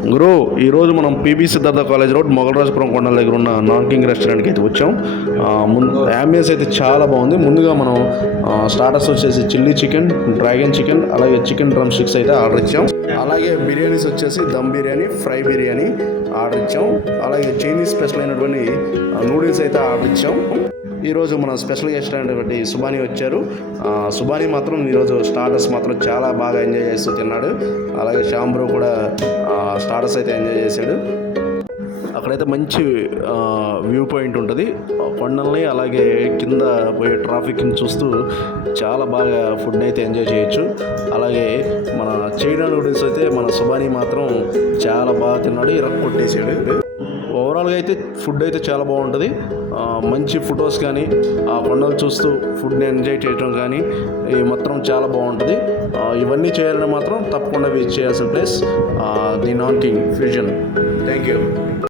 గురు ఈరోజు మనం PB Siddhartha college road Moghalrajpuram కొండల దగ్గర ఉన్న నాన్ కింగ్ రెస్టారెంట్కి అయితే వచ్చాం. ముందు అంబియన్స్ అయితే చాలా బాగుంది. ముందుగా మనం స్టార్టర్స్ వచ్చేసి చిల్లీ చికెన్, డ్రాగన్ చికెన్, అలాగే చికెన్ డ్రమ్ స్టిక్స్ అయితే ఆర్డర్ ఇచ్చాం. అలాగే బిర్యానీస్ వచ్చేసి దమ్ బిర్యానీ, ఫ్రై బిర్యానీ ఆర్డర్ ఇచ్చాం. అలాగే చైనీస్ స్పెషల్ అయినటువంటి నూడిల్స్ అయితే ఆర్డర్ ఇచ్చాం. ఈరోజు మన స్పెషల్ గెస్ట్ అయినటువంటి సుబాని వచ్చారు. సుబాని మాత్రం ఈరోజు స్టార్టర్స్ మాత్రం చాలా బాగా ఎంజాయ్ చేస్తూ తిన్నాడు. అలాగే శ్యాంబ్రో కూడా స్టార్టర్స్ అయితే ఎంజాయ్ చేశాడు. అక్కడైతే మంచి వ్యూ పాయింట్ ఉంటుంది కొండల్ని, అలాగే కింద పోయే ట్రాఫిక్ని చూస్తూ చాలా బాగా ఫుడ్ అయితే ఎంజాయ్ చేయొచ్చు. అలాగే మన చైనా నూడిల్స్ అయితే మన సుబాని మాత్రం చాలా బాగా తిన్నాడు, కొట్టేసాడు. ఓవరాల్గా అయితే ఫుడ్ అయితే చాలా బాగుంటుంది. మంచి ఫొటోస్ కానీ ఆ కొండలు చూస్తూ ఫుడ్ని ఎంజాయ్ చేయడం కానీ ఈ మొత్తం చాలా బాగుంటుంది. ఇవన్నీ చేయాలని మాత్రం తప్పకుండా విజిట్ చేయాల్సిన place the non king fusion. Thank you.